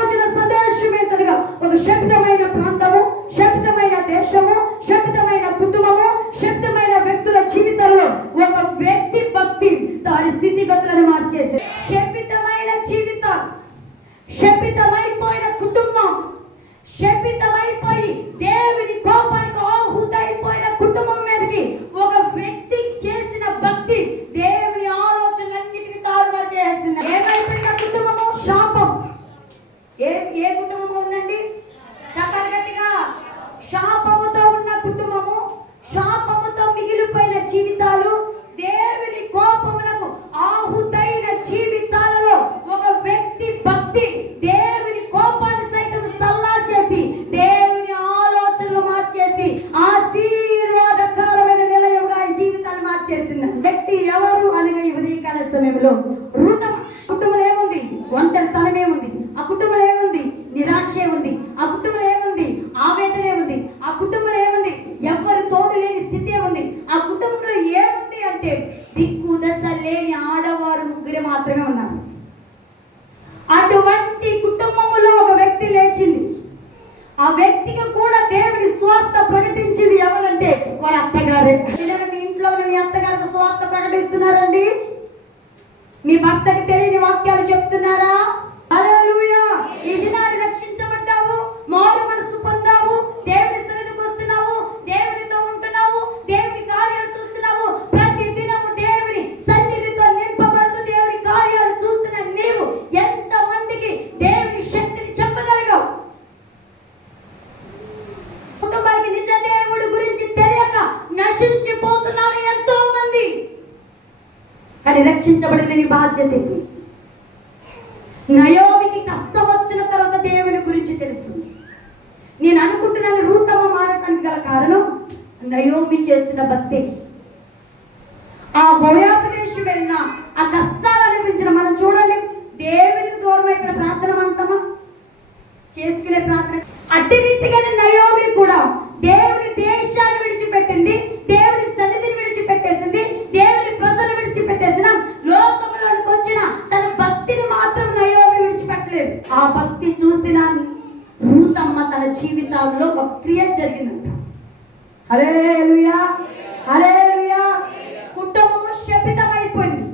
రోజున సందేశం ఏంటనగా ఒక శబ్దమైన ప్రాంతము, శబ్దమైన దేశము, శబ్దమైన కుటుంబము, శబ్దమైన వ్యక్తుల జీవితంలో ఒక వ్యక్తి భక్తి దాని స్థితిగతులను మార్చేసి శపితమైన జీవితం, శపితమైపోయిన కుటుంబం, శపితమైపోయి దేవుని కోపానికి ఆహుతైపోయిన కుటుంబం మీదకి ఒక వ్యక్తి చేసిన భక్తి దేవుని ఆలోచనలన్నిటికీ తారుమారు చేసింది. ఏమైపోయిన కుటుంబము శాపం. ఏ కుటుంబం ఉందండి? చెప్పాలి గట్టిగా. శాపముతో ఉన్న కుటుంబము, శాపముతో మిగిలిపోయిన జీవితాలు, దేవుని కోపములకు ఆహుతైన జీవితాలలో ఒక వ్యక్తి భక్తి దేవుని కోపాన్ని సైతం సల్లారు చేసి దేవుని ఆలోచనలు మార్చేసి ఆశీర్వాదకరమైన నిలయంగా ఆయన జీవితాన్ని మార్చేసింది. వ్యక్తి ఎవరు అనగా ఈ ఉదయకాల సమయంలో రుతం. కుటుంబంలో ఏముంది? ఒంటరితనం ఏముంది? ఆ కుటుంబంలో ఏముంది? నిరాశ ఉంది. ఆ కుటుంబంలో ఏముంది? ఆవేదన ఏముంది? ఆ కుటుంబంలో ఏముంది? ఎవరు తోడు లేని స్థితి ఉంది. ఆ కుటుంబంలో ఏముంది అంటే దిక్కు దశ లేని ఆడవారు ముగ్గురే మాత్రమే ఉన్నారు. అటువంటి కుటుంబంలో ఒక వ్యక్తి లేచింది. ఆ వ్యక్తికి కూడా దేవుని స్వార్థ ప్రకటించింది. ఎవరంటే వాళ్ళ అత్తగారే. మీ ఇంట్లో మీ అత్తగారికి స్వార్థ ప్రకటిస్తున్నారండి? మీ భర్తకి తెలియని వాక్యాలు చెప్తున్నారా? హల్లెలూయా. ఈ దినాన్ని రక్షించబడ్డావు, మారు మనసు పొందావు, దేవుని సన్నిధికి వస్తున్నావు, దేవునితో ఉంటున్నావు, దేవుని కార్యాలు చూస్తున్నావు. ప్రతి దినము దేవుని సన్నిధితో నింపబడుతూ దేవుని కార్యాలు చూస్తున్న నీవు ఎంత మందికి దేవుని శక్తిని చెప్పగలిగావు? కుటుంబానికి నిజ దేవుడి గురించి తెలియక నశించిపోతున్నారు ఎంతో మంది. కానీ రక్షించబడిన నీ బాధ్యత. నయోమికి కష్టం వచ్చిన తర్వాత దేవుని గురించి తెలుసు. నేను అనుకుంటున్నాను రూతమ్మ మారటానికి గల కారణం నయోమి చేస్తున్న భక్తి. ఆ మోయాబు దేశం వెళ్ళిన ఆ కష్టాలు అనిపించిన మనం చూడండి, దేవునికి దూరం అయిపోయిన ప్రార్థన అంటామా? చేసుకునే ప్రార్థన. అట్టి రీతిగానే నయోమి కూడా దేవుని దేశాన్ని విడిచిపెట్టింది, దేవుని సన్నిధిని విడిచిపెట్టేసింది, దేవుని ప్రజలు విడిచిపెట్టేసిన లోకంలోనికి వచ్చిన తన భక్తిని మాత్రం నయోమి విడిచిపెట్టలేదు. ఆ భక్తి చూసిన రూతమ్మ తన జీవితంలో ఒక క్రియ జరిగిందంట. హల్లెలూయా, హల్లెలూయా. కుటుంబము శపితమైపోయింది,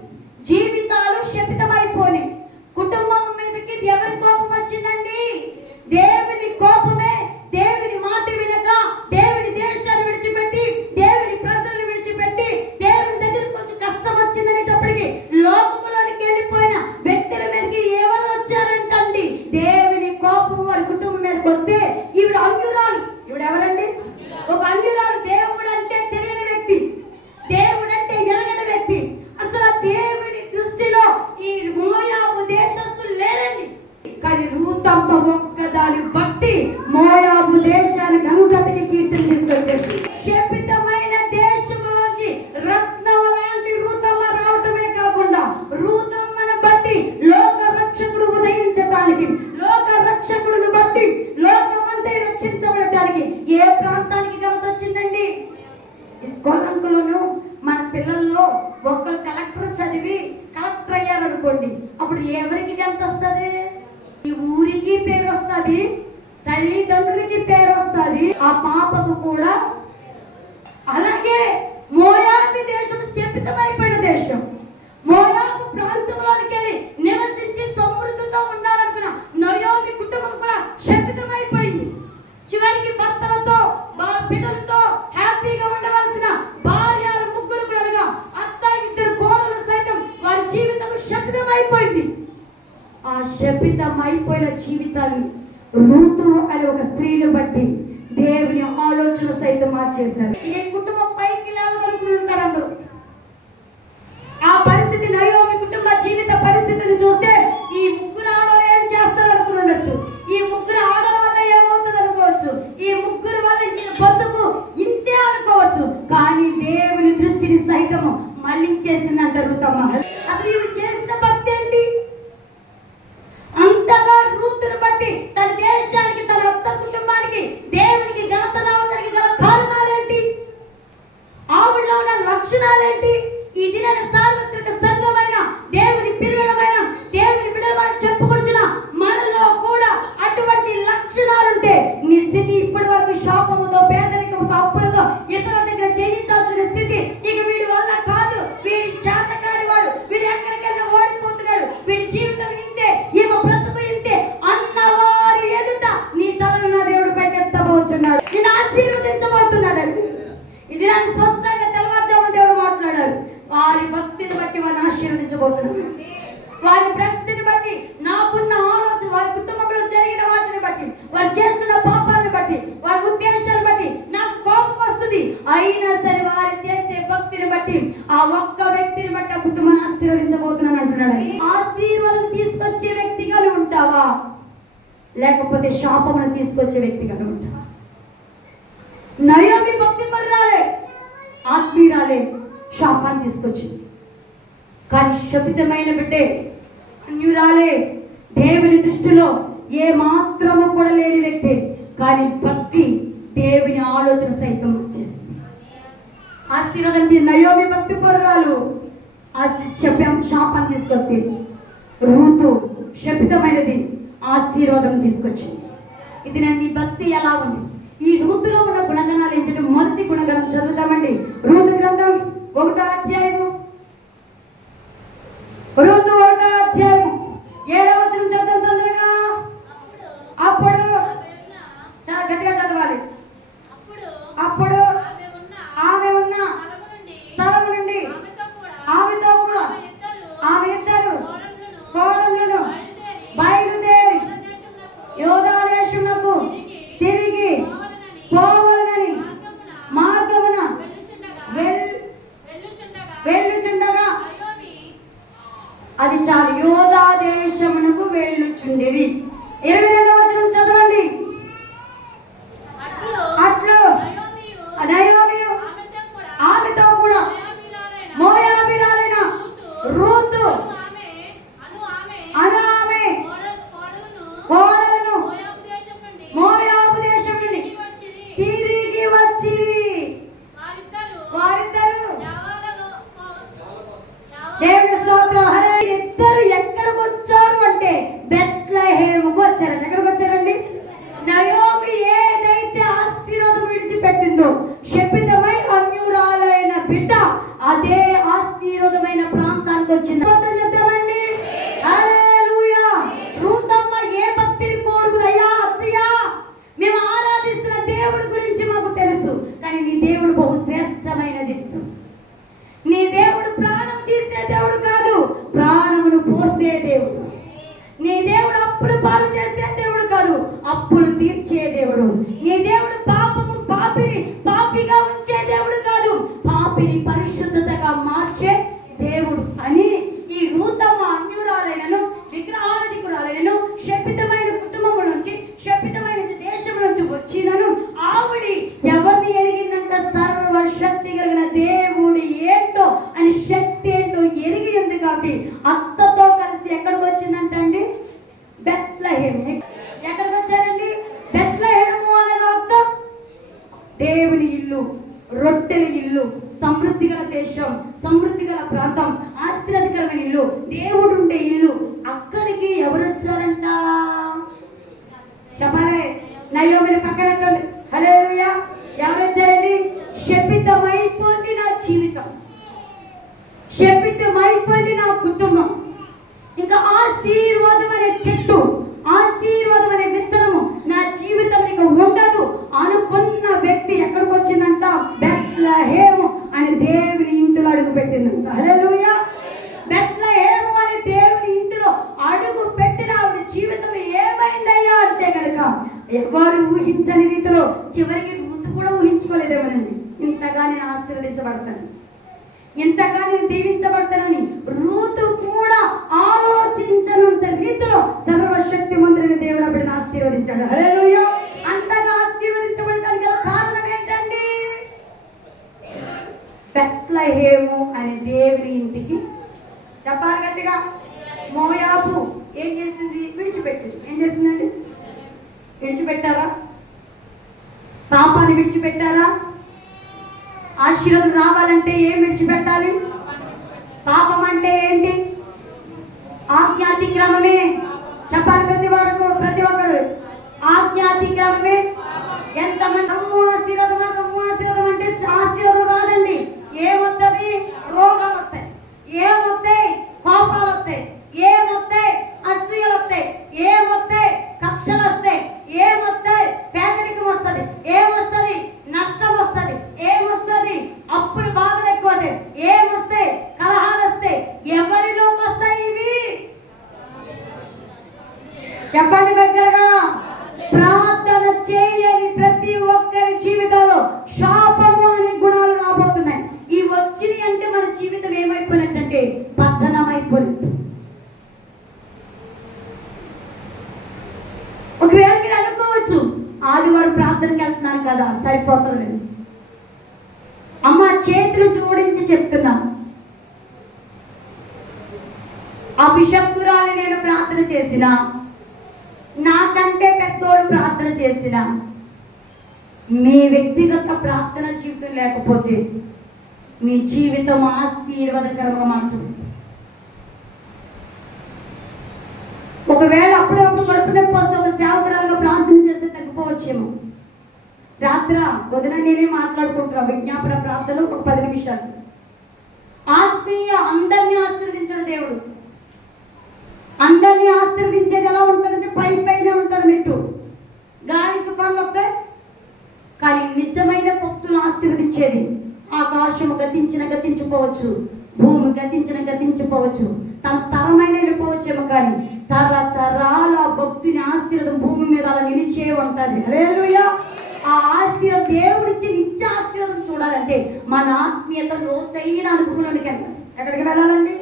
జీవితాలు శపితమైపోయినాయి. కుటుంబం మీదకి ఎవరి కోపం వచ్చిందండి? దేవుని కోపమే. దేవుని మాట వినక దేవుని దేశాన్ని విడిచిపెట్టి దేవుని ప్రజలను విడిచిపెట్టి దేవుని దగ్గరికి కొంచెం కష్టం వచ్చిందనేటప్పటికి లోకంలోనికి వెళ్ళిపోయిన వ్యక్తుల మీదకి ఎవరు వచ్చారంటండి? దేవుని కోపం వారి కుటుంబం మీదకి వస్తే ఈవిడ అన్యురాలు. ఈవిడ ఎవరండి? ఒక అన్యురాలు. దేవుడు అంటే తెలియని వ్యక్తి, దేవుడు అంటే ఎరగని వ్యక్తి. అసలు దేవుని దృష్టిలో ఈ మోయాబు దేశస్తులు లేరండి. కానీ రూతమ్మ ఒక్కదాని భక్తి మోయాబు దేశానికి అనుగతికి కీర్తిని తీసుకొచ్చేది. శపితమైన దేశంలోంచి రత్నం లాంటి రూతమ్మ రావటమే కాకుండా రూతమ్మను బట్టి లోక రక్షకుడు ఉదయించడానికి, లోక రక్షకుడును బట్టి లోకమంతా రక్షించబడటానికి ఏ ప్రాంతానికి ఘనత వచ్చిందండి? కొలంకులను మన పిల్లల్లో ఒక్కరు కలెక్టర్ చదివి కలెక్టర్ అయ్యారనుకోండి, అప్పుడు ఎవరికి ఘనత వస్తుంది? ఈ ఊరికి పేరు వస్తుంది, తల్లిదండ్రులకి పేరు వస్తుంది, ఆ పాపకు కూడా. అలాగే మోయాబు దేశం శపితమైపోయిన దేశం. మోయాబు ప్రాంతంలోనికి వెళ్ళి నివసించి సమృద్ధితో ఉండాలనుకున్న నయోమి కుటుంబం కూడా శపితమైపోయింది. చివరికి భర్తలతో బిడ్డలతో హ్యాపీగా ఉండవలసిన భార్యలు ముగ్గురు కూడా అత్త, ఇద్దరు కోడలు సైతం వారి జీవితం శపితమైపోయింది. ఆ శపితమైపోయిన జీవితాన్ని రూతు అనే ఒక స్త్రీని బట్టి దేవుని ఆలోచన సైతం మార్చేస్తారు. ఈ కుటుంబం పైకి లేవగలుగుతున్నారు అందరూ. ఆ పరిస్థితి నయోమి కుటుంబ జీవిత పరిస్థితిని చూస్తే ఈ ముగ్గురు ఆడవాళ్ళు ఏం చేస్తారు అనుకుని ఉండొచ్చు, ఈ ముగ్గురు ఆడవాళ్ళ వల్ల ఏమవుతుంది అనుకోవచ్చు, ఈ ముగ్గురు వల్ల బతుకు ఇంతే అనుకోవచ్చు. కానీ దేవుని దృష్టిని సైతము మళ్ళించేసిందంట రూతమ్మ. అసలు ఇవి చేసిన భక్తి ఏంటి? అంతగా రూతును బట్టి తన దేశానికి, తన అత్త కుటుంబానికి, దేవునికి ఘనత రావడానికి గల కారణాలేంటి? ఆవిడలో ఉన్న లక్షణాలేంటి? ఈ దిన సార్వత్రిక సంఘమైన దేవుని పిల్లలమైన దేవుని బిడ్డలమని చెప్పుకొచ్చిన మనలో కూడా ఆశీర్వదించబోతున్నాను. వారి ప్రకృతిని బట్టి, నాకున్న ఆలోచన, వారి కుటుంబంలో జరిగిన వాటిని బట్టి, వారు చేస్తున్న పాపాలను బట్టి, వారి ఉద్దేశాలను బట్టి నాకు కోపం వస్తుంది. అయినా సరే వారు చేసే భక్తిని బట్టి, ఆ ఒక్క వ్యక్తిని బట్టి ఆ కుటుంబాన్ని ఆశీర్వదించబోతున్నాను అంటున్నాడు. ఆశీర్వాదం తీసుకొచ్చే వ్యక్తిగా ఉంటావా, లేకపోతే శాపమును తీసుకొచ్చే వ్యక్తిగా ఉంటావా? నయోమి భక్తి పరురాలే, ఆత్మీయురాలే, శాపాన్ని తీసుకొచ్చింది. కానీ శపితమైన బిడ్డే, అన్యురాలే, దేవుని దృష్టిలో ఏ మాత్రము కూడా లేని వ్యక్తి, కానీ భక్తి దేవుని ఆలోచన సైతం వచ్చేసింది. ఆశీర్వాదం నయోమి భక్తి పరురాలు శాపాన్ని తీసుకొస్తే, రూతు శపితమైనది ఆశీర్వాదం తీసుకొచ్చింది. ఇది నీ భక్తి ఎలా ఉంది? ఈ రూతులో ఉన్న గుణగణాలు ఏంటంటే, మొదటి గుణగణం చదువుతామండి. రూతు గ్రంథం 1వ అధ్యాయము, రూతు 1వ అధ్యాయము 7వ వచనం చదువుతాం తొందరగా. అప్పుడు చాలా గట్టిగా చదవాలి. అప్పుడు ఆమె ఉన్న స్థలము నుండి ఆమెతో కూడా ఆమె ఇద్దరు కోడళ్లను బయలుదేరి యోధా దేశమునకు తిరిగి పోవాలని మార్గమున వెళ్ళుచుండగా, అది చాలు, యోధా దేశమునకు వెళ్ళుచుండిరి. 22వ వచనం చదవండి. అట్లు నయోమి ఆమెతో కూడా మోయాబీరాలైన రూతు అను ఆమె కోడలను మోయాబు దేశం నుండి తిరిగి వచ్చిరి. వారిద్దరు దేవుని స్తోత్రం. ఇద్దరు ఎక్కడికి వచ్చారు అంటే బెత్లెహేముకు వచ్చారు. ఎక్కడికి వచ్చారండి? నయోమి ఏదైతే ఆశీర్వాదం విడిచిపెట్టిందో, శపితమై అన్యురాలైన బిడ్డ అదే ఆశీర్వాదమైన ప్రాంతానికి వచ్చింది. చెప్తామండి, హల్లెలూయా. రూతమ్మ ఏ భక్తిని కోరుకుందయ్యా? అత్తయ్యా, మేము ఆరాధిస్తున్న దేవుడి గురించి మాకు తెలుసు, కానీ నీ దేవుడు బహు శ్రేష్టమైనది. నీ దేవుడు ప్రాణం తీసే దేవుడు కాదు, ప్రాణమును పోసే దేవుడు. నీ దేవుడు అప్పుడు పాలు చేసే దేవుడు కాదు, అప్పుడు తీర్చే దేవుడు. నీ దేవుడు పాపిగా ఉంచే దేవుడు కాదు, పాపిని పరిశుద్ధతగా మార్చే దేవుడు అని ఈ రూతమ్మ అన్యురాలైనను, విగ్రహారాధికురాలైనను, శపితమైన కుటుంబం నుంచి, శపితమైన దేశం నుంచి వచ్చినను ఆవిడి ఎవరిని ఎరిగిందంట? సర్వశక్తి కలిగిన దేవుడు ఏంటో అని, శక్తి ఏంటో ఎరిగి ఉంది. కాబట్టి అత్తతో కలిసి ఎక్కడికి వచ్చిందంట అండి? బెత్లెహేము. ఎక్కడికి వచ్చారండి? బెత్లెహేము అనగా అర్థం దేవుని ఇల్లు, రొట్టెల ఇల్లు, సమృద్ధి గల దేశం, సమృద్ధి గల ప్రాంతం, ఆశీర్వాదకరమైన ఇల్లు, దేవుడు ఉండే ఇల్లు. అక్కడికి ఎవరు వచ్చారంట చెప్పాలి? నయోమిని పక్కన. హల్లెలూయా. ఎవరు వచ్చారండి? శపితమైపోయింది నా జీవితం, శపితమైపోయింది నా కుటుంబం, ఇంకా ఆశీర్వాదం అనే చెట్టు, ఆశీర్వాదం అనే విత్తనము నా జీవితం ఇక ఉండదు అనుకున్న వ్యక్తి ఎక్కడికి వచ్చిందంట? బెత్లెహేము అని దేవుని ఇంటిలో అడుగు పెట్టిందంట. హల్లెలూయా. బెత్లెహేము అని దేవుని ఇంటిలో అడుగు పెట్టిన ఆవిడ జీవితం ఏమైందయ్యా అంటే కనుక ఎవరు ఊహించని రీతిలో, చివరికి రూతు కూడా ఊహించుకోలేదేమోనండి, ఇంతగా నేను ఆశీర్వదించబడతాను, ఇంతగా నేను దీవించబడతానని రూతు కూడా ఆలోచించనంత రీతిలో సర్వశక్తిమంతుడైన దేవుడు అప్పుడు ఆశీర్వదించాడు. హల్లెలూయా. అంతగా ఆశీర్వదించబడడానికి గల కారణం ఏంటండి? బెత్లెహేము అనే దేవుని ఇంటికి చెప్పాలి గట్టిగా. మోయాబు ఏం చేసింది? విడిచిపెట్టింది. ఏం చేసిందండి? విడిచిపెట్టారా? పాపాన్ని విడిచిపెట్టారా? ఆశీర్వాదం రావాలంటే ఏం విడిచిపెట్టాలి? పాపం అంటే ఏంటి? ఆజ్ఞాతిక్రమమే. చెప్పాలి ప్రతి ఒక్కరు, ఆజ్ఞాతిక్రమమే. ఎంతమంది రమ్ము ఆశీర్వాదం అంటే ఆశీర్వాదం రాదండి. ఏమొస్తుంది? రోగాలు వస్తాయి, ఏమొస్తాయి? కోపాలు వస్తాయి, ఏమొస్తాయి? అసూయలు వస్తాయి, ఏమొస్తాయి? కక్షలు వస్తాయి, ఏమొస్తాయి? పేదరికం వస్తుంది, ఏమొస్తుంది? నష్టం వస్తుంది, ఏమొస్తుంది? అప్పులు బాధలు ఎక్కువ, ఏమొస్తాయి? కలహాలు వస్తాయి. ఎవరి కదా సరిపోతుంది. అమ్మ చేతులు జోడించి చెప్తున్నా, అభిషక్తురాలి నేను ప్రార్థన చేసిన, నాకంటే పెద్దోడు ప్రార్థన చేసిన, మీ వ్యక్తిగత ప్రార్థన జీవితం లేకపోతే మీ జీవితం ఆశీర్వాదకరంగా మార్చదు. ఒకవేళ అప్పుడప్పుడు గడుపునే పోతే ఒక సేవకురాలుగా ప్రార్థన చేస్తే తగ్గిపోవచ్చేమో. రాత్ర వదిన నేనే మాట్లాడుకుంటున్నాం విజ్ఞాపన ప్రార్థనలు ఒక 10 నిమిషాలు. ఆత్మీయ అందరినీ ఆశీర్వదించడు దేవుడు. అందరినీ ఆశీర్వదించేది ఎలా ఉంటుందంటే పైన ఉంటుంది మెట్టు, గాలి తుఫాన్లు వస్తాయి. కానీ నిజమైన భక్తులు ఆశీర్వదించేది ఆకాశము గతించిపోవచ్చు, భూమి గతించిపోవచ్చు, తన తరమైన వెళ్ళిపోవచ్చేమో, కానీ తరతరాల భక్తుని ఆశీర్వాదం భూమి మీద అలా నిలిచే ఉంటుంది. హల్లెలూయా. ఆ ఆశీర్వాదం దేవుడిచ్చి నిత్య ఆశీర్వాదం చూడాలంటే మన ఆత్మీయత లోతైన అనుభవంలోనికి వెళ్ళాలి. ఎక్కడికి వెళ్ళాలండి?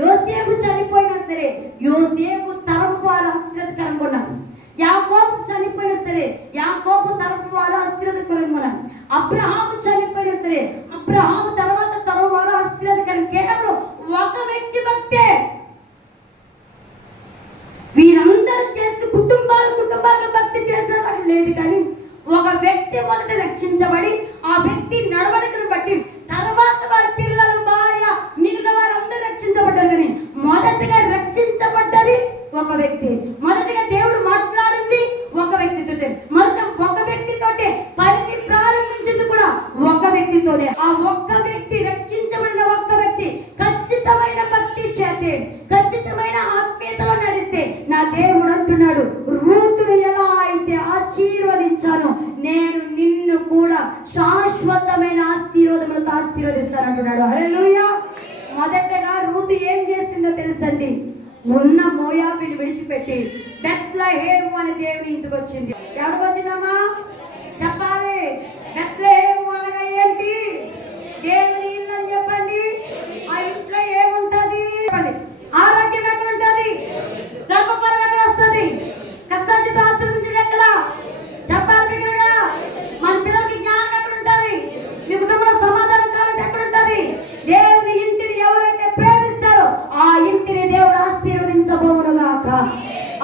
యోసేపు చనిపోయినా సరే యోసేపు తరపు వారు ఆశీర్వాదకరంగా ఉన్నారు. యాకోబు చనిపోయినా సరే యాకోబు తరపు వారు ఆశీర్వాదకరంగా ఉన్నారు. అబ్రహాము చనిపోయినా సరే అబ్రహాము తర్వాత తరం వారు ఆశీర్వాదకరం. కేవలం ఒక వ్యక్తి భక్తే. వీరందరూ చేసి కుటుంబాలు భక్తి చేసేవారు లేదు, కానీ ఒక వ్యక్తి మొదట రక్షించబడి ఆ వ్యక్తి నడవడికను బట్టి తర్వాత వారి పిల్లలు, భార్య, మిగిలిన వారందరూ రక్షించబడ్డారు. కానీ మొదటగా రక్షించబడ్డది ఒక వ్యక్తి. మొదటగా దేవుడు మాట్లాడింది ఒక వ్యక్తితోటే. మొదట ఒక వ్యక్తితోటే పని ప్రారంభించింది కూడా ఒక వ్యక్తితోనే. ఆ ఒక్క వ్యక్తి, రక్షించబడిన ఒక్క వ్యక్తి ఖచ్చితమైన భక్తి చేతే, ఖచ్చితమైన ఆత్మీయతలో నడిస్తే నా దేవుడు అంటున్నాడు, రూతును ఎలా అయితే ఆశీర్వదించాను నేను నిన్ను కూడా శాశ్వతమైన ఆశీర్వాదములతో ఆశీర్వదిస్తానంటున్నాడు. హల్లెలూయా. మొదటగా రూతు ఏం చేసిందో తెలుసండి? ఉన్న మోయాబుని విడిచిపెట్టి బెత్లెహేము అనే దేవుని ఇంటికి వచ్చింది. ఎవరికి వచ్చిందమ్మా చెప్పాలి? బెత్లెహేము అనగా ఏంటి? దేవుని ఇల్లు అని చెప్పండి. ఆ ఇంట్లో ఏముంటది? ఆరోగ్యం ఎక్కడ ఉంటది? గర్భఫలం ఎక్కడ వస్తుంది? కష్టార్జిత ఆశీర్వదించడం ఎక్కడ? చెప్పాలి దగ్గరగా. మన పిల్లలకి జ్ఞానం ఎక్కడ ఉంటది? మీ కుటుంబంలో సమాధానం కావాలంటే ఎక్కడ ఉంటది? దేవుని ఇంటిని ఎవరైతే ప్రేమిస్తారో ఆ ఇంటిని దేవుడు ఆశీర్వదించబోవునుగాక,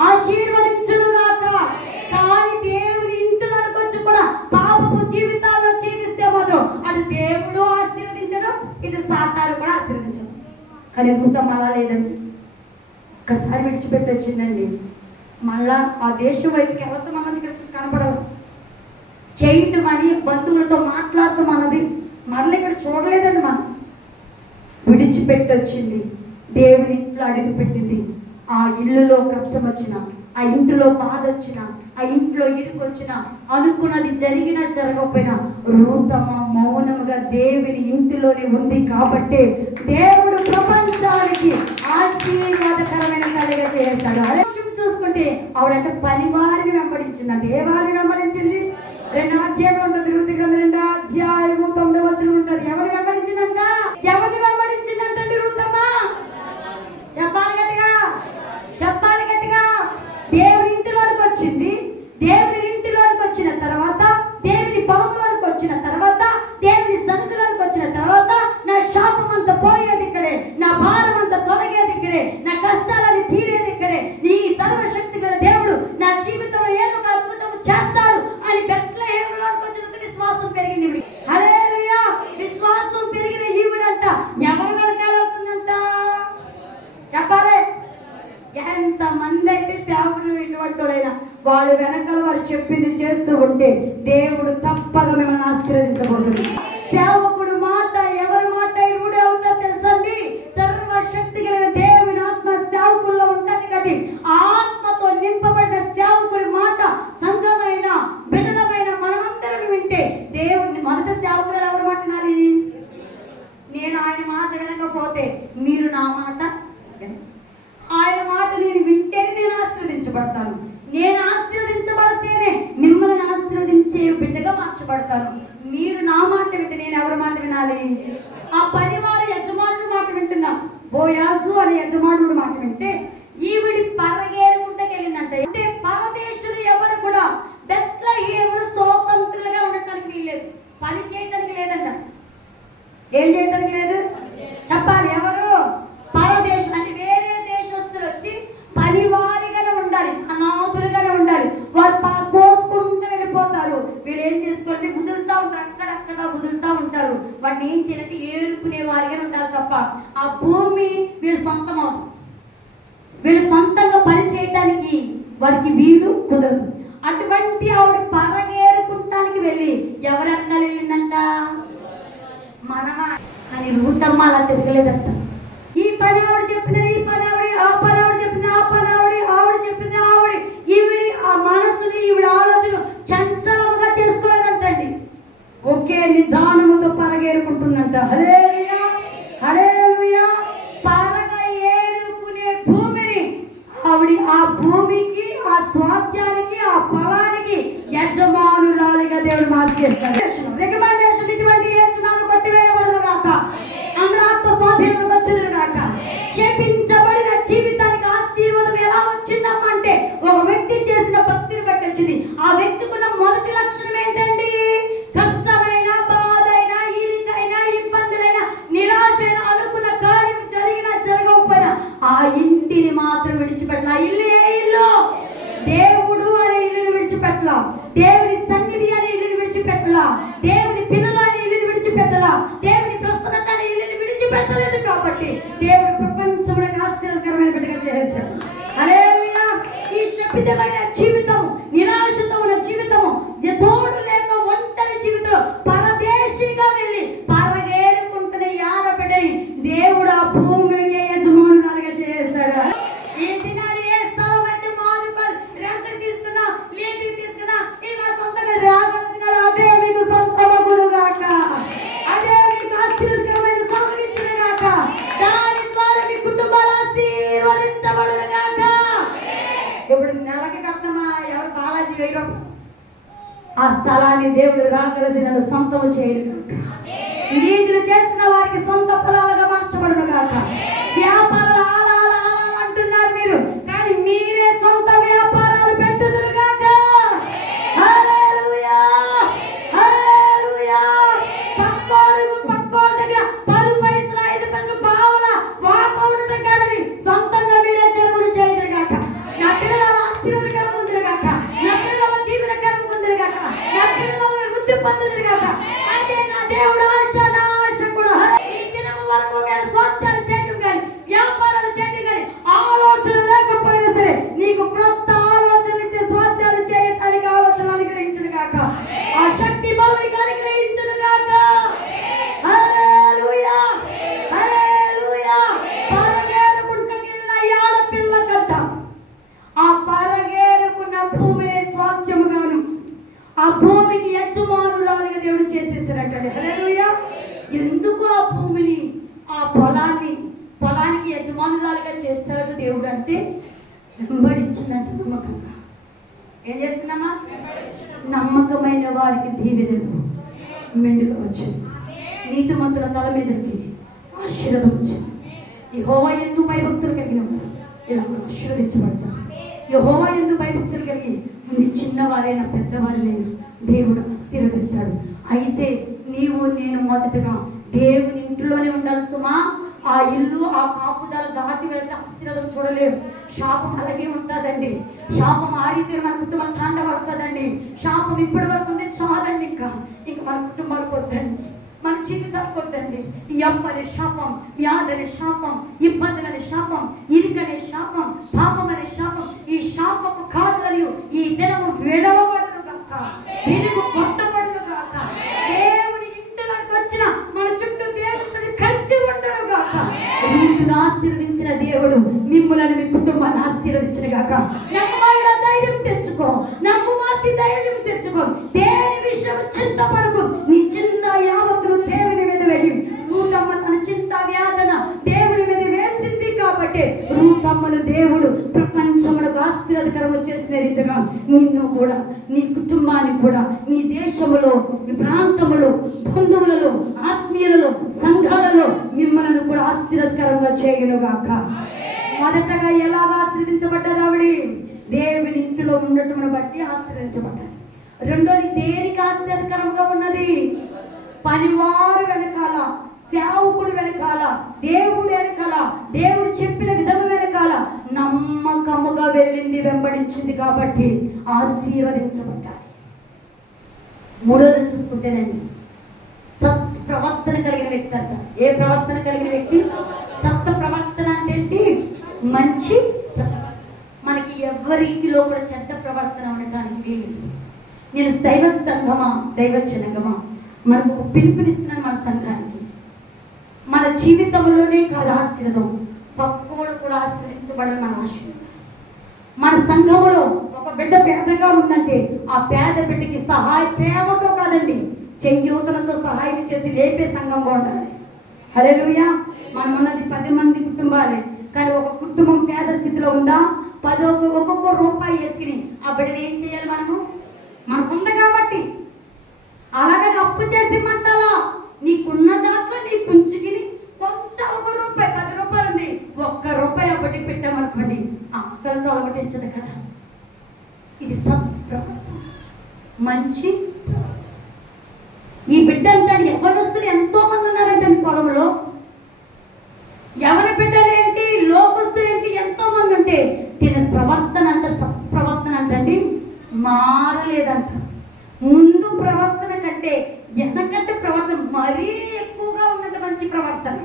ఆశీర్వదించునుగాక. కానీ దేవుని ఇంటిలోకి వచ్చి కూడా పాపపు జీవితాల్లో జీవిస్తే మాత్రం అది దేవుడు ఆశీర్వదించడం, ఇది సాతాను కూడా ఆశీర్వదించడం. కానీ భూతం అలా లేదండి. ఒక్కసారి విడిచిపెట్టి వచ్చిందండి, మళ్ళా ఆ దేశం వైపుకి ఎవరితో మనది కనపడదు. చేయటమని బంధువులతో మాట్లాడటం అన్నది మళ్ళీ ఇక్కడ చూడలేదండి. మనం విడిచిపెట్టి వచ్చింది, దేవుని ఇంట్లో అడుగు పెట్టింది. ఆ ఇల్లులో కష్టం వచ్చినా, ఆ ఇంటిలో బాధ వచ్చినా, ఆ ఇంట్లో ఇరుకు వచ్చినా, అనుకున్నది జరిగినా జరగకపోయినా రూతమ్మ మౌనముగా దేవుని ఇంటిలోనే ఉంది. కాబట్టి దేవుడు ప్రపంచానికి ఆశీర్వాదకరమైన కలగా చేస్తాడు. అదే చూసుకుంటే ఆవిడంటే పనివారిని వెంబడించిందంటే. ఏ వారిని వెంబడించింది? 2వ అధ్యాయంలో ఉంటుంది. రూతు గ్రంథం 2వ అధ్యాయము 9వ వచనం ఉంటుంది. ఎవరిని వెంబడించిందంట? ఎవరిని వెంబడించిందంటే రూతమ్మ? చెప్పాలి గట్టిగా, చెప్పాలి గట్టిగా. దేవుని ఇంటిలోకి వచ్చింది. దేవుని ఇంటిలోకి వచ్చిన తర్వాత, దేవుని పొలంలోకి వచ్చిన తర్వాత, దేవుని సన్నిధిలోకి వచ్చిన తర్వాత నా శాపం అంతా పోయేది ఇక్కడే, నా భారం అంతా తొలగేది ఇక్కడే, నా కష్టాలని తీరేది ఇక్కడే. నీ సర్వశక్తి గల దేవుడు నా జీవితంలో ఏదో ఒక అద్భుతం చేస్తాడు అని బెత్లెహేములోకి వచ్చినందుకు విశ్వాసం పెరిగింది. హల్లెలూయా. విశ్వాసం పెరిగిన ఈవిడంట ఎవరు వెనకాలవుతుందంట? చెప్పాలి. ఎంతమంది అయితే సేవకులు ఇటువంటి వాళ్ళైనా వాళ్ళు వెనకాల వారు చెప్పింది చేస్తూ ఉంటే దేవుడు తప్పగా మిమ్మల్ని ఆశీర్వదించబోతుంది. సేవకుడు మాట ఎవరి మాట ఇరువుడే అవుతా తెలుసండి? సర్వశక్తి కలిగిన దేవుని ఆత్మ సేవకుల్లో ఉంటుంది. కాబట్టి ఆత్మతో నింపబడిన సేవకుడి మాట సంఘమైన బిడ్డలమైన మనమందరం వింటే దేవుడిని మొదట సేవకుడు ఎవరి మాట వినాలి? నేను ఆయన మాట వినకపోతే మీరు నా మాట, ఆయన మాట నేను వింటేనే నేను ఆశీర్వదించబడతాను. నేను ఆశీర్వదించబడితేనే మిమ్మల్ని ఆశీర్వదించే బిడ్డగా మార్చబడతాను. మీరు నా మాట వింటే నేను ఎవరి మాట వినాలి? ఆ పనివారు యజమానుడు మాట వింటున్నాం. బోయాజు అనే యజమానుడు మాట వింటే ఈవిడి పరగేరుకుంటకెళ్ళిందంట. అంటే పరదేశులు ఎవరు కూడా బెత్లెహేములో ఏం చేయడానికి లేదు చెప్పాలి. ఎవరు? పరదేశం అంటే వేరే దేశస్తులు వచ్చి పనివారిగానే ఉండాలి, అనాథులుగానే ఉండాలి. వారు కోసుకుంటూ వెళ్ళిపోతారు. వీళ్ళు ఏం చేసుకోవాలి? వదులుతా ఉంటారు, అక్కడక్కడ వదులుతా ఉంటారు. వాటిని ఏం చేయాలంటే ఏరుకునే వారిగానే ఉంటారు తప్ప ఆ భూమి వీళ్ళు సొంతం అవుతుంది. వీళ్ళు సొంతంగా పని చేయటానికి వారికి వీలు కుదరదు. అటువంటి ఆవిడ పరగేరుకుంటానికి వెళ్ళి ఎవరన్నా వెళ్ళిందంట? మనమా అని రూటమ్మ అలా తిరగలేదంట. ఈ పని ఆవిడ చెప్పింది, ఈ పని ఆవిడ, ఆ పని ఆవిడ చెప్పింది, ఆ పని ఆవిడ చెప్పింది ఆవిడ. ఈవిడి ఆ మనసుని ఈవిడ ఆలోచన చంచలంగా చేసుకోలేదంటండి. ఒకే నిదానముతో పరగేరుకుంటుందంట. హల్లెలూయా, హల్లెలూయా. పరగ ఏరుకునే భూమిని ఆవిడ ఆ భూమికి, ఆ స్వాస్థ్యానికి, ఆ పొలానికి యజమానురాలిగా దేవుడు మార్చేస్తాడు. రికమెండేషన్ ఇటువంటి యేసునామమున కొట్టివేయబడును గాక. అందరూ ఆత్మ స్వాధీనం వచ్చును గాక. క్షేపించబడిన జీవితానికి ఆశీర్వాదం ఎలా వచ్చిందమ్మంటే ఒక వ్యక్తి చేసిన భక్తిని బట్టి వచ్చింది. ఆ వ్యక్తికి ఉన్న మొదటి లక్షణం ఏంటండి? కష్టమైన, బాధైన, ఈరికైన, ఇబ్బందులైన, నిరాశైన, అనుకున్న కార్యం జరిగినా జరగకపోయినా ఆ ఇంటిని మాత్రం విడిచిపెట్టాల. ఆ ఇల్లు ఏ ఇల్లు? దేవుడు అనే ఇల్లుని విడిచిపెట్టలా. దేవుని సన్నిధి అనే ఇల్లుని విడిచిపెట్టలా. దేవుని పిల్లలు అనే ఇల్లుని విడిచిపెట్టలా. దేవుని ప్రసన్నత అనే ఇల్లుని విడిచిపెట్టలేదు. కాబట్టి దేవుడు ప్రపంచంలో ఆశ్చర్యకరమైన బిడ్డగా చేశాడు. హల్లెలూయా. ఈ శపితమైన జీవితం, నిరాశతో ఉన్న జీవితము, యథోడు లేక ఒంటరి జీవితం, పరదేశిగా వెళ్ళి పరగేరుకుంటున్న ఆడబిడ్డని దేవుడు ఆ భూమికి యజమానురాలుగా చేస్తాడు. ఈ దినాన్ని ఏ స్థలం అయితే మారుకోవాలి, రెంట్కి తీసుకున్నా, లీజుకి తీసుకున్నా, ఇది మా సొంతంగా రాగలుగుతున్నారు. అదే మీకు సొంతమగును గాక. అదే మీకు ఆశీర్వాదకరమైన సాగించును గాక. దాని ద్వారా మీ కుటుంబాలు ఆశీర్వదించబడును గాక. ఇప్పుడు నెలకి కట్టమా ఎవరు బాలాజీ వేయరు. ఆ స్థలాన్ని దేవుడు రాగల దినాలు సొంతం చేయడు గాక. లీజులు చేస్తున్న వారికి సొంత పొలాలుగా మార్చబడును గాక. వ్యాపారాలు అంటున్నారు మీరు, కానీ మీరే సొంత వ్యాపారాలు పెట్టుదురు గాక. హల్లెలూయా, హల్లెలూయా. పక్కోడు దగ్గర 10 పైసలు 5 పైసలు పావల వాపవుడు కాదని సొంతంగా మీరే చెరువులు చేయదురు గాక. నా పిల్లల ఆశీర్వాదకరం ఉందిరు గాక. నా పిల్లల దీవెనకరం ఉందిరు గాక. నా పిల్లల వృద్ధి పొందుదురు గాక. అదే నా దేవుడు ఆశ, నా ఆశ కూడా. ఈ దినం వరకు స్వాస్థ్యాలు చేయడం కానీ, వ్యాపారాలు చేయడం కానీ ఆలోచన లేకపోయినా సరే నీకు క్రొత్త ఆలోచనలు ఇచ్చే స్వాస్థ్యాలు చేయడానికి ఆలోచనలు అనుగ్రహించును గాక. ఆ శక్తి బలానికి అనుగ్రహించును గాక. హల్లెలూయా, హల్లెలూయా. పరగేరుకుంటకెళ్ళిన ఆడపిల్ల గడ్డ ఆ పరగేరుకున్న భూమిని స్వాస్థ్యముగాను, ఆ భూమికి యజమానురాలుగా దేవుడు చేసేసాడంటే. హల్లెలూయా. ఎందుకు ఆ భూమిని, ఆ పొలానికి యజమానురాలుగా చేస్తాడు దేవుడు అంటే వెంబడించిందంటే నమ్మకంగా. ఏం చేస్తున్నామా? నమ్మకమైన వారికి దీవెనలు మెండుగా వచ్చు. నీతిమంతుల తల మీదకి ఆశీర్వాదం వచ్చు. యెహోవా యందు భయభక్తులు కలిగిన వారు ఇలా ఆశీర్వదించబడతారు. యెహోవా యందు భయభక్తులు కలిగి ముందు చిన్నవారైనా పెద్దవారైనా దేవుడు ఆశీర్వదిస్తాడు. అయితే నీవు నేను మొదటగా దేవుని ఇంట్లోనే ఉండాలి సుమా. ఆ ఇల్లు, ఆ కాపుదలు దాటి వెళ్తే ఆశీర్వాదం చూడలేము. శాపం అలాగే ఉంటుందండి. శాపం ఆడితే మన కుటుంబం తాండబడుతుందండి. శాపం ఇప్పటి వరకు ఉంది చాలండి. ఇంకా మన కుటుంబాలకు వద్దండి, మన జీవితాలకు వద్దండి. ఈ అమ్మనే శాపం, వ్యాధనే శాపం, ఇబ్బందులనే శాపం, ఇరుకనే శాపం, పాపం అనే శాపం, ఈ శాపపు కాదులను ఈ దినము విడవబడును గాక. వెలుగు కొట్టబడును గాక. దేవుని ఇంటిలోకి వచ్చిన మన చుట్టూ దేవుని కలిసి ఉండరు గాక. రూతును ఆశీర్వదించిన దేవుడు మిమ్ములను, మీ కుటుంబాన్ని ఆశీర్వదించిన గాక. నమ్మకమైన ధైర్యం తెచ్చుకో, నమ్మకమైన ధైర్యం తెచ్చుకో. దేని విషయం చింతపడకు. నీ చింత యావత్తును దేవుని మీద వేయి. రూతమ్మ తన చింత వ్యాధన దేవుని మీద వేసింది కాబట్టి రూతమ్మను దేవుడు ప్రపంచములకు ఆశీర్వాదకరం చేసిన రీతిగా నిన్ను కూడా, నీ కుటుంబాన్ని కూడా, నీ దేశములో, నీ ప్రాంతములో, బంధువులలో, ఆత్మీయులలో, సంఘాలలో మిమ్మల్ని కూడా ఆశీర్వాదకరంగా చేయునుగాక. మొదటగా ఎలా ఆశీర్వదించబడ్డది ఆవిడ? దేవుని ఇంటిలో ఉండటమును బట్టి ఆశీర్వదించబడ్డారు. రెండోది దేనికి ఆశీర్వాదకరంగా ఉన్నది? పనివారు వెనకాల సేవకుడు వెనకాల, దేవుడు వెనకాల, దేవుడు చెప్పిన విధము వెనకాల నమ్మకముగా వెళ్ళింది, వెంబడించింది కాబట్టి ఆశీర్వదించబడ్డారు. మూడోది చూసుకుంటేనండి, సత్ ప్రవర్తన కలిగిన వ్యక్తి అంట. ఏ ప్రవర్తన కలిగిన వ్యక్తి? సత్య ప్రవర్తన అంటే ఏంటి? మంచి. మనకి ఎవరికిలో కూడా చెడ్డ ప్రవర్తన ఉండటానికి వీలు. నేను దైవ సంఘమా, దైవ జనగమా, మనకు పిలుపునిస్తున్నాను. మన సంఘానికి మన జీవితంలోనే కాదు ఆశీర్వాదం, పక్కోడు కూడా ఆశీర్వదించబడాలి. మన ఆశీర్వాదం మన సంఘంలో ఒక బిడ్డ పేదగా ఉందంటే ఆ పేద బిడ్డకి ప్రేమతో కాదండి, చెయ్యూతలతో సహాయం చేసి లేపే సంఘంగా ఉండాలి. హల్లెలూయా. మనం ఉన్నది 10 మంది కుటుంబాలే, కానీ ఒక కుటుంబం పేద స్థితిలో ఉందా, ఒక్కొక్క రూపాయి వేసుకుని ఆ బిడ్డని ఏం చేయాలి? మనకుంది కాబట్టి. అలాగని అప్పు చేసి మంటాలా? నీకున్న దాంట్లో నీ పుంజుకిని కొంత 1 రూపాయి, 10 రూపాయలు ఉంది, 1 రూపాయి ఆ బిడ్డకి పెట్టామనుకోండి, అక్కలతో అలవటించదు కదా. ఇది సత్ప్రవర్తన, మంచి. ఈ బిడ్డ అంటాడు, ఎవరొస్తులు ఎంతో మంది ఉన్నారంటే పొలంలో, ఎవరి బిడ్డలేంటి, లోకస్తులేంటి, ఎంతో మంది ఉంటే దీని ప్రవర్తన అంట, సత్ప్రవర్తన అంటండి మారలేదంట. ముందు ప్రవర్తన కంటే వెనకంటే ప్రవర్తన మరీ ఎక్కువగా ఉందంట మంచి ప్రవర్తన.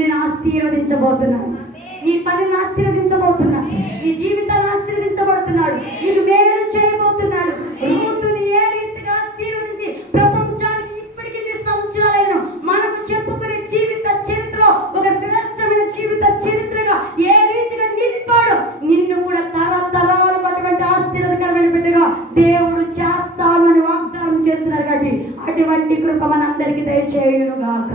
నేను ఆశీర్వదించబోతున్నాను, నీ పనిని ఆశీర్వదించబోతున్నాడు, నీ జీవితాన్ని ఆశీర్వదించబడుతున్నాడు, నీకు మేలు చేయబోతున్నాడు. రూతుని ఏ రీతిగా ఆశీర్వదించి ప్రపంచానికి ఇప్పటికీ సంవత్సరాలైన మనకు చెప్పుకునే జీవిత చరిత్రలో ఒక శ్రేష్టమైన జీవిత చరిత్రగా ఏ రీతిగా నిలిపాడు, నిన్ను కూడా తరతరాలు అటువంటి ఆశీర్వదకరమైన బిడ్డగా దేవుడు చేస్తాను అని వాగ్దానం చేస్తున్నారు. కాబట్టి అటువంటి కృప మనందరికీ దయచేయును గాక.